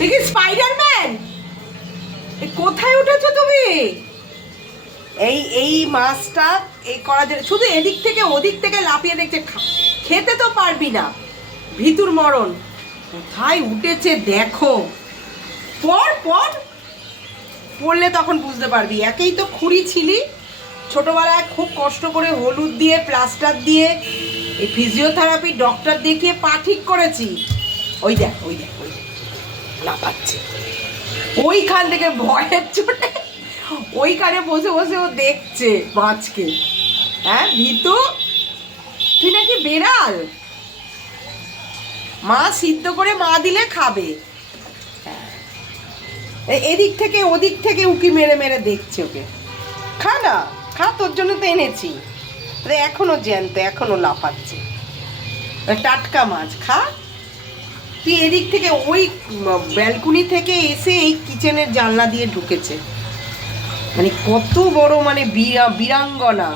দেখি স্পাইডারম্যান, কোথায় উঠেছো তুমি? এই মাছটা এই করা যায়, শুধু এদিক থেকে ওদিক থেকে লাফিয়ে দেখছে, খেতে তো পারবি না, ভিতুর মরণ। কোথায় উঠেছে দেখো, পর পর পড়লে তখন বুঝতে পারবি। একেই তো খুঁড়ি ছিলি, ছোটবেলায় খুব কষ্ট করে হলুদ দিয়ে প্লাস্টার দিয়ে এই ফিজিওথেরাপি ডক্টর দেখিয়ে পা ঠিক করেছি। ওই দেখ ওই দেখ ওই দেখ লাফাচ্ছে, ওইখান থেকে ভয়ের চোটে ওইখানে বসে বসে ও দেখছে মাছকে। হ্যাঁ ভিতু, তুই নাকি বেড়াল, মা সিদ্ধ করে মা দিলে খাবে। এদিক থেকে ওদিক থেকে উকি মেরে মেরে দেখছে ওকে। খা না খা, তোর জন্য তো এনেছি। এখনো জ্যান্ত, এখনো লাফাচ্ছে, টাটকা মাছ খা। তুই এদিক থেকে ওই ব্যালকনি থেকে এসে এই কিচেনের জানলা দিয়ে ঢুকেছে। মানে কত বড় মানে বীরাঙ্গনা।